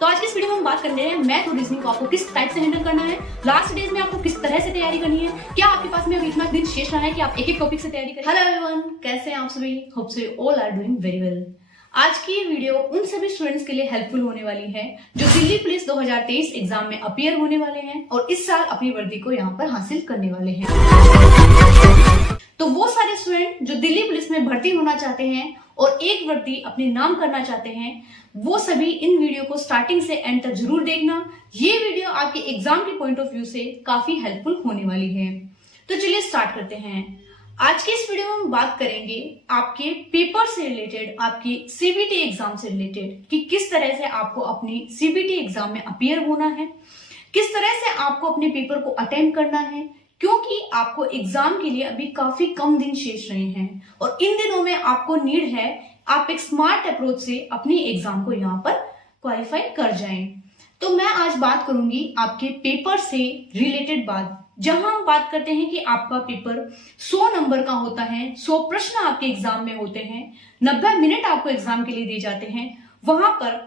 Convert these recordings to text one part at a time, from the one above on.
तो आज की इस वीडियो में हम बात करने हैं मैथ और रीजनिंग को आपको किस टाइप से हैंडल करना है, लास्ट डेज में आपको किस तरह से तैयारी करनी है, क्या आपके पास में अभी इतना दिन शेष रहा है कि आप एक एक टॉपिक से तैयारी करें। हेलो एवरीवन, कैसे हैं आप सभी? Hope so all are doing very well. आज की ये वीडियो उन सभी स्टूडेंट्स के लिए हेल्पफुल होने वाली है जो दिल्ली पुलिस 2023 एग्जाम में अपीयर होने वाले हैं और इस साल अपनी वर्दी को यहाँ पर हासिल करने वाले हैं। तो वो सारे स्टूडेंट जो दिल्ली पुलिस में भर्ती होना चाहते हैं और एक वर्दी अपने नाम करना चाहते हैं, वो सभी इन वीडियो को स्टार्टिंग से एंड तक जरूर देखना। ये वीडियो आपके एग्जाम के पॉइंट ऑफ व्यू से काफी हेल्पफुल होने वाली है। तो चलिए स्टार्ट करते हैं। आज के इस वीडियो में हम बात करेंगे आपके पेपर से रिलेटेड, आपकी सीबीटी एग्जाम से रिलेटेड कि किस तरह से आपको अपनी सीबीटी एग्जाम में अपीयर होना है, किस तरह से आपको अपने पेपर को अटेम्प्ट करना है, क्योंकि आपको एग्जाम के लिए अभी काफी कम दिन शेष रहे हैं और इन दिनों में आपको नीड है आप एक स्मार्ट अप्रोच से अपनी एग्जाम को यहाँ पर क्वालिफाई कर जाएं। तो मैं आज बात करूंगी आपके पेपर से रिलेटेड बात, जहां हम बात करते हैं कि आपका पेपर 100 नंबर का होता है, 100 प्रश्न आपके एग्जाम में होते हैं, 90 मिनट आपको एग्जाम के लिए दिए जाते हैं। वहां पर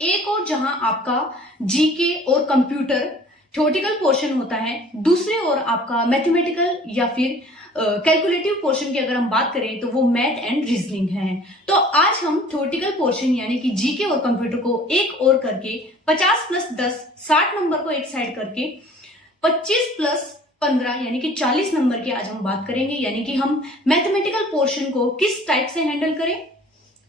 एक और जहां आपका जीके और कंप्यूटर थ्योरेटिकल पोर्शन होता है, दूसरी ओर आपका मैथमेटिकल या फिर कैलकुलेटिव पोर्शन की अगर हम बात करें तो वो मैथ एंड रीजनिंग है। तो आज हम थ्योरेटिकल पोर्शन यानी कि जीके और कंप्यूटर को एक और करके 50 प्लस 10 60 नंबर को एक साइड करके 25 प्लस 15 यानी कि 40 नंबर की आज हम बात करेंगे, यानी कि हम मैथमेटिकल पोर्शन को किस टाइप से हैंडल करें।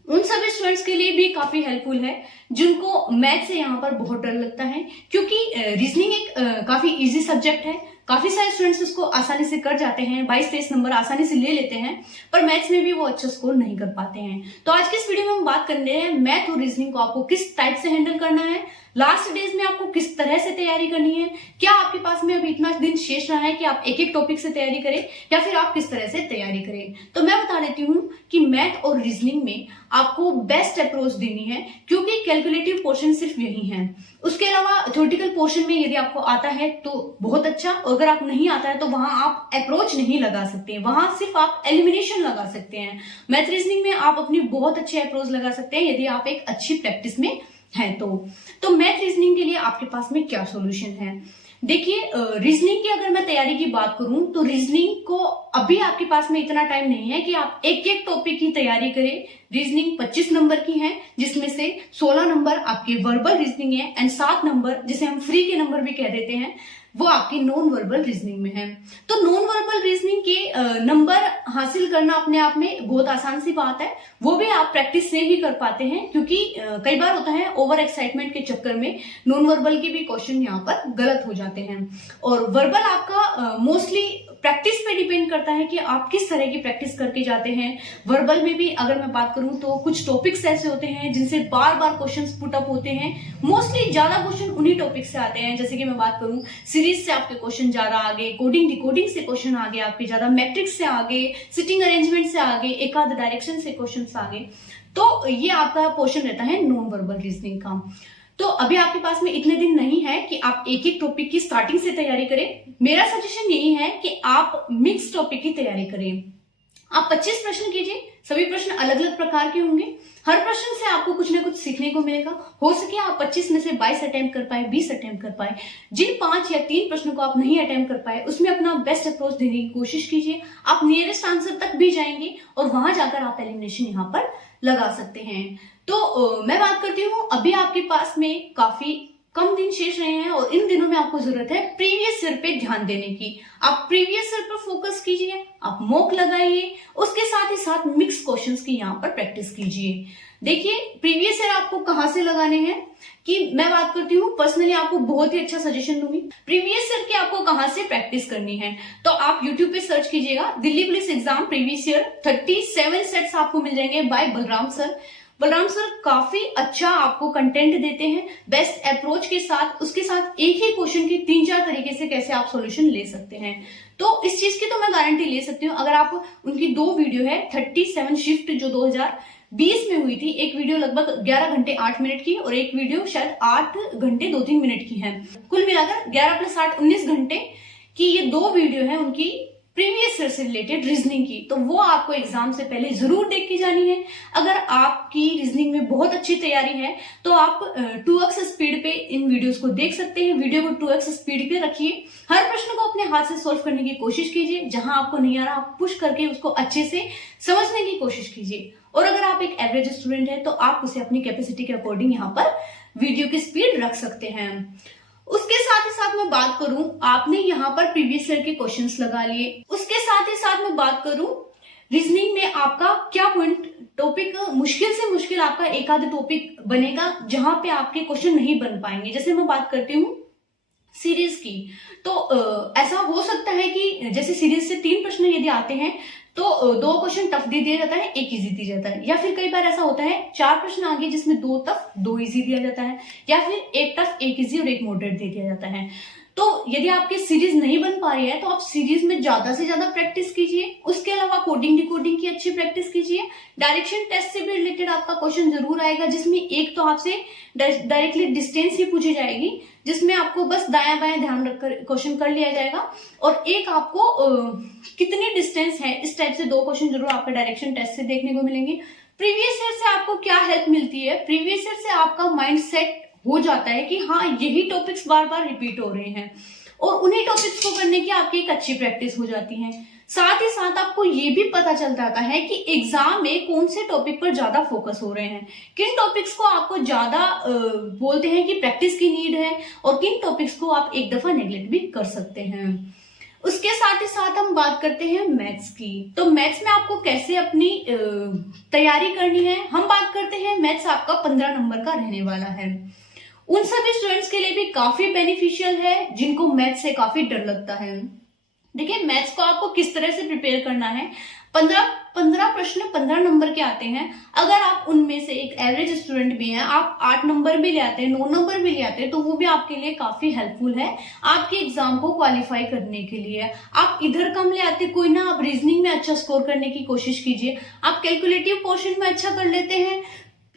उन सभी स्टूडेंट्स के लिए भी काफी हेल्पफुल है जिनको मैथ से यहाँ पर बहुत डर लगता है, क्योंकि रीजनिंग एक काफी इजी सब्जेक्ट है। काफी सारे स्टूडेंट्स इसको आसानी से कर जाते हैं, 22-23 नंबर आसानी से ले लेते हैं, पर मैथ्स में भी वो अच्छा स्कोर नहीं कर पाते हैं। तो आज की इस वीडियो में हम बात करने हैं मैथ और रीजनिंग को आपको किस टाइप से हैंडल करना है, लास्ट डेज में आपको किस तरह से तैयारी करनी है, क्या आपके पास में अभी इतना दिन शेष रहा है कि आप एक एक टॉपिक से तैयारी करें या फिर आप किस तरह से तैयारी करें। तो मैं बता देती हूँ कि मैथ और रीजनिंग में आपको बेस्ट अप्रोच देनी है, क्योंकि कैलकुलेटिव पोर्शन सिर्फ यही है। उसके अलावा थ्योरेटिकल पोर्शन में यदि आपको आता है तो बहुत अच्छा, और अगर आप नहीं आता है तो वहां आप अप्रोच नहीं लगा सकते, वहां सिर्फ आप एलिमिनेशन लगा सकते हैं। मैथ रीजनिंग में आप अपनी बहुत अच्छे अप्रोच लगा सकते हैं यदि आप एक अच्छी प्रैक्टिस में है तो मैथ रीजनिंग के लिए आपके पास में क्या सॉल्यूशन है। देखिए, रीजनिंग की अगर मैं तैयारी की बात करूं तो रीजनिंग को अभी आपके पास में इतना टाइम नहीं है कि आप एक एक टॉपिक की तैयारी करें। रीजनिंग 25 नंबर की है, जिसमें से 16 नंबर आपके वर्बल रीजनिंग है एंड 7 नंबर जिसे हम फ्री के नंबर भी कह देते हैं वो आपकी नॉन वर्बल रीजनिंग में है। तो नॉन वर्बल रीजनिंग के नंबर हासिल करना अपने आप में बहुत आसान सी बात है, वो भी आप प्रैक्टिस से ही कर पाते हैं, क्योंकि कई बार होता है ओवर एक्साइटमेंट के चक्कर में नॉन वर्बल के भी क्वेश्चन यहाँ पर गलत हो जाते हैं। और वर्बल आपका मोस्टली प्रैक्टिस पे डिपेंड करता है कि आप किस तरह की प्रैक्टिस करके जाते हैं। वर्बल में भी अगर मैं बात करूं तो कुछ टॉपिक्स ऐसे होते हैं जिनसे बार बार क्वेश्चंस पुट अप होते हैं। मोस्टली ज्यादा क्वेश्चन उन्हीं टॉपिक से आते हैं, जैसे कि मैं बात करूं सीरीज से आपके क्वेश्चन ज्यादा आगे, कोडिंग डिकोडिंग से क्वेश्चन आगे आपके ज्यादा, मैट्रिक्स से आगे, सिटिंग अरेंजमेंट से आगे, एक आध डायरेक्शन से क्वेश्चन आगे। तो ये आपका पोर्शन रहता है नॉन वर्बल रीजनिंग का। तो अभी आपके पास में इतने दिन नहीं है कि आप एक एक टॉपिक की स्टार्टिंग से तैयारी करें। मेरा सजेशन यही है कि आप मिक्स टॉपिक की तैयारी करें। आप 25 प्रश्न कीजिए, सभी प्रश्न अलग अलग प्रकार के होंगे, हर प्रश्न से आपको कुछ ना कुछ सीखने को मिलेगा। हो सके आप 25 में से 22 अटेम्प्ट कर पाए, 20 अटेम्प्ट कर पाए। जिन 5 या 3 प्रश्नों को आप नहीं अटेम्प्ट कर पाए उसमें अपना बेस्ट अप्रोच देने की कोशिश कीजिए। आप नियरेस्ट आंसर तक भी जाएंगे और वहां जाकर आप एलिमिनेशन यहाँ पर लगा सकते हैं। तो मैं बात करती हूँ, अभी आपके पास में काफी कम दिन शेष रहे हैं और इन दिनों में आपको जरूरत है प्रीवियस ईयर पे ध्यान देने की। आप प्रीवियस ईयर पर फोकस कीजिए, आप मॉक लगाइए, उसके साथ ही साथ मिक्स क्वेश्चंस की यहाँ पर प्रैक्टिस कीजिए। देखिए, प्रीवियस ईयर आपको कहाँ से लगाने हैं कि मैं बात करती हूँ पर्सनली आपको बहुत ही अच्छा सजेशन दूंगी। प्रीवियस ईयर की आपको कहाँ से प्रैक्टिस करनी है तो आप यूट्यूब पे सर्च कीजिएगा, Delhi police exam previous year 37 sets आपको मिल जाएंगे by Balram sir. Balram sir काफी अच्छा आपको कंटेंट देते हैं बेस्ट अप्रोच के साथ, उसके साथ एक ही क्वेश्चन की 3-4 तरीके से कैसे आप सॉल्यूशन ले सकते हैं। तो इस चीज की तो मैं गारंटी ले सकती हूँ। अगर आप उनकी 2 वीडियो है 37 शिफ्ट जो 2020 में हुई थी, एक वीडियो लगभग 11 घंटे 8 मिनट की और एक वीडियो शायद 8 घंटे 2-3 मिनट की है, कुल मिलाकर 11 + 8 19 घंटे की ये 2 वीडियो है उनकी प्रीवियस ईयर से रिलेटेड रीजनिंग की, तो वो आपको एग्जाम से पहले जरूर देख के जानी है। अगर आपकी रीजनिंग में बहुत अच्छी तैयारी है तो आप 2x स्पीड पे इन वीडियोस को देख सकते हैं। वीडियो को 2x स्पीड पे रखिए, हर प्रश्न को अपने हाथ से सोल्व करने की कोशिश कीजिए। जहां आपको नहीं आ रहा आप पुश करके उसको अच्छे से समझने की कोशिश कीजिए। और अगर आप एक एवरेज स्टूडेंट है तो आप उसे अपनी कैपेसिटी के अकॉर्डिंग यहाँ पर वीडियो की स्पीड रख सकते हैं। उसके साथ ही साथ मैं बात करूं, आपने यहाँ पर प्रीवियस ईयर के क्वेश्चंस लगा लिए। उसके साथ ही साथ मैं बात करूं रीजनिंग में आपका क्या पॉइंट टॉपिक मुश्किल से मुश्किल आपका एक आध टॉपिक बनेगा जहां पे आपके क्वेश्चन नहीं बन पाएंगे। जैसे मैं बात करती हूँ सीरीज की, तो ऐसा हो सकता है कि जैसे सीरीज से 3 प्रश्न यदि आते हैं तो 2 क्वेश्चन टफ दे दिया जाता है, 1 इजी दिया जाता है। या फिर कई बार ऐसा होता है 4 प्रश्न आगे जिसमें 2 टफ 2 इजी दिया जाता है, या फिर 1 टफ 1 इजी और 1 मॉडरेट दे दिया जाता है। तो यदि आपकी सीरीज नहीं बन पा रही है तो आप सीरीज में ज्यादा से ज्यादा प्रैक्टिस कीजिए। उसके अलावा कोडिंग डिकोडिंग की अच्छी प्रैक्टिस कीजिए। डायरेक्शन टेस्ट से भी रिलेटेड आपका क्वेश्चन जरूर आएगा, जिसमें एक तो आपसे डायरेक्टली डिस्टेंस ही पूछी जाएगी, जिसमें आपको बस दायां बायां ध्यान रखकर क्वेश्चन कर लिया जाएगा, और एक आपको कितनी डिस्टेंस है इस टाइप से 2 क्वेश्चन जरूर आपका डायरेक्शन टेस्ट से देखने को मिलेंगे। प्रीवियस ईयर से आपको क्या हेल्प मिलती है, प्रीवियस ईयर से आपका माइंड सेट हो जाता है कि हाँ यही टॉपिक्स बार बार रिपीट हो रहे हैं, और उन्हीं टॉपिक्स को करने की आपकी एक अच्छी प्रैक्टिस हो जाती है। साथ ही साथ आपको ये भी पता चल जाता है कि एग्जाम में कौन से टॉपिक पर ज्यादा फोकस हो रहे हैं, किन टॉपिक्स को आपको ज्यादा बोलते हैं कि प्रैक्टिस की नीड है, और किन टॉपिक्स को आप एक दफा नेग्लेक्ट भी कर सकते हैं। उसके साथ ही साथ हम बात करते हैं मैथ्स की। तो मैथ्स में आपको कैसे अपनी तैयारी करनी है, हम बात करते हैं मैथ्स आपका 15 नंबर का रहने वाला है। उन सभी स्टूडेंट्स के लिए भी काफी बेनिफिशियल है जिनको मैथ्स से काफी डर लगता है। देखिए मैथ्स को आपको किस तरह से प्रिपेयर करना है। 15 प्रश्न 15 नंबर के आते हैं। अगर आप उनमें से एक एवरेज स्टूडेंट भी हैं, आप 8 नंबर भी ले आते हैं, 9 नंबर भी ले आते हैं, तो वो भी आपके लिए काफी हेल्पफुल है आपके एग्जाम को क्वालिफाई करने के लिए। आप इधर कम ले आते कोई ना, आप रीजनिंग में अच्छा स्कोर करने की कोशिश कीजिए। आप कैलकुलेटिव पोर्शन में अच्छा कर लेते हैं,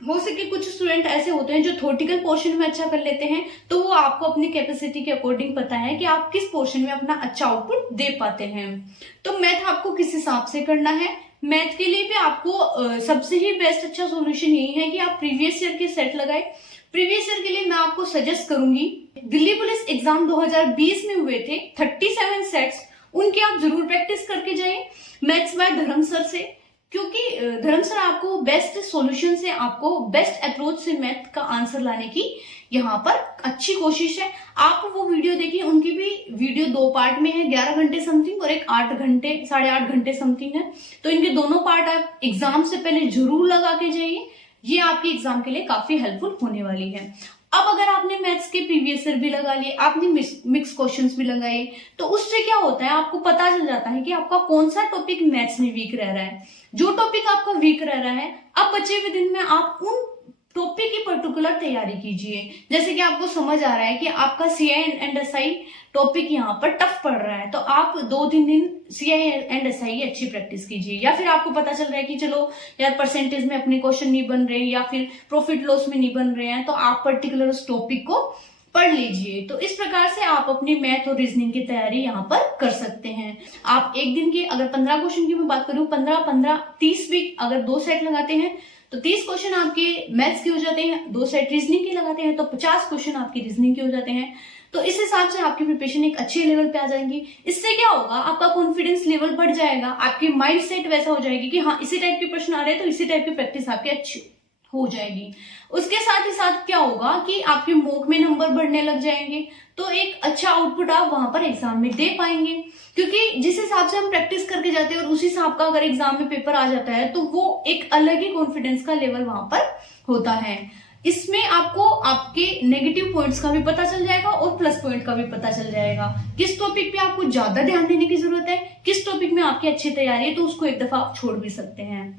हो सके कुछ स्टूडेंट ऐसे होते हैं जो थ्योरेटिकल पोर्शन में अच्छा कर लेते हैं, तो वो आपको अपनी कैपेसिटी के अकॉर्डिंग पता है कि आप किस पोर्शन में अपना अच्छा आउटपुट दे पाते हैं। तो मैथ आपको किस हिसाब से करना है, मैथ के लिए भी आपको सबसे ही बेस्ट अच्छा सॉल्यूशन यही है कि आप प्रीवियस ईयर के सेट लगाए। प्रीवियस ईयर के लिए मैं आपको सजेस्ट करूंगी, दिल्ली पुलिस एग्जाम 2020 में हुए थे 37 सेट्स, उनकी आप जरूर प्रैक्टिस करके जाइए मैथ्स बाय धर्म सर से, क्योंकि धर्म सर आपको बेस्ट सॉल्यूशन से, आपको बेस्ट अप्रोच से मैथ का आंसर लाने की यहाँ पर अच्छी कोशिश है। आप वो वीडियो देखिए, उनकी भी वीडियो 2 पार्ट में है, 11 घंटे समथिंग और एक 8 घंटे 8.5 घंटे समथिंग है। तो इनके दोनों पार्ट आप एग्जाम से पहले जरूर लगा के जाइए, ये आपके एग्जाम के लिए काफी हेल्पफुल होने वाली है। अब अगर आपने मैथ्स के प्रीवियस ईयर भी लगा लिए, आपने मिक्स क्वेश्चंस भी लगाए, तो उससे क्या होता है आपको पता चल जाता है कि आपका कौन सा टॉपिक मैथ्स में वीक रह रहा है। जो टॉपिक आपका वीक रह रहा है, अब बचे हुए दिन में आप उन टॉपिक की पर्टिकुलर तैयारी कीजिए। जैसे कि आपको समझ आ रहा है कि आपका सीआई एंड एसआई टॉपिक यहाँ पर टफ पड़ रहा है, तो आप 2-3 दिन सीआई एंड एसआई की अच्छी प्रैक्टिस कीजिए। या फिर आपको पता चल रहा है कि चलो यार परसेंटेज में अपने क्वेश्चन नहीं बन रहे, या फिर प्रॉफिट लॉस में नहीं बन रहे हैं, तो आप पर्टिकुलर उस टॉपिक को पढ़ लीजिए। तो इस प्रकार से आप अपनी मैथ और रीजनिंग की तैयारी यहाँ पर कर सकते हैं। आप एक दिन के अगर 15 क्वेश्चन की मैं बात करूं, 15-15 30 भी अगर 2 सेट लगाते हैं तो 30 क्वेश्चन आपके मैथ्स के हो जाते हैं, 2 सेट रीजनिंग के लगाते हैं तो 50 क्वेश्चन आपके रीजनिंग के हो जाते हैं। तो इस हिसाब से आपकी प्रिपरेशन एक अच्छे लेवल पे आ जाएंगी। इससे क्या होगा, आपका कॉन्फिडेंस लेवल बढ़ जाएगा, आपकी माइंड सेट वैसा हो जाएगी कि हाँ इसी टाइप के प्रश्न आ रहे हैं तो इसी टाइप की प्रैक्टिस आपकी अच्छी हो जाएगी। उसके साथ ही साथ क्या होगा कि आपके मॉक में नंबर बढ़ने लग जाएंगे, तो एक अच्छा आउटपुट आप वहां पर एग्जाम में दे पाएंगे। क्योंकि जिस हिसाब से हम प्रैक्टिस करके जाते हैं और उसी हिसाब का अगर एग्जाम में पेपर आ जाता है, तो वो एक अलग ही कॉन्फिडेंस का लेवल वहां पर होता है। इसमें आपको आपके नेगेटिव पॉइंट्स का भी पता चल जाएगा और प्लस पॉइंट का भी पता चल जाएगा। किस टॉपिक पे आपको ज्यादा ध्यान देने की जरूरत है, किस टॉपिक में आपकी अच्छी तैयारी है, तो उसको एक दफा आप छोड़ भी सकते हैं।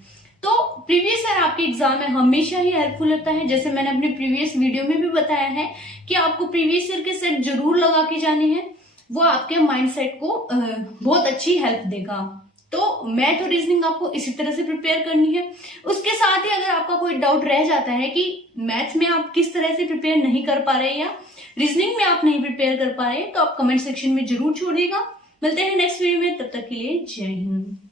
तो प्रीवियस ईयर आपके एग्जाम में हमेशा ही हेल्पफुल होता है। जैसे मैंने अपने प्रीवियस वीडियो में भी बताया है कि आपको प्रीवियस ईयर के सेट जरूर लगा के जाने हैं, वो आपके माइंड सेट को बहुत अच्छी हेल्प देगा। तो मैथ और रीजनिंग आपको इसी तरह से प्रिपेयर करनी है। उसके साथ ही अगर आपका कोई डाउट रह जाता है कि मैथ में आप किस तरह से प्रिपेयर नहीं कर पा रहे या रीजनिंग में आप नहीं प्रिपेयर कर पा रहे, तो आप कमेंट सेक्शन में जरूर छोड़िएगा, मिलते हैं नेक्स्ट वीडियो में, तब तक के लिए जय हिंद।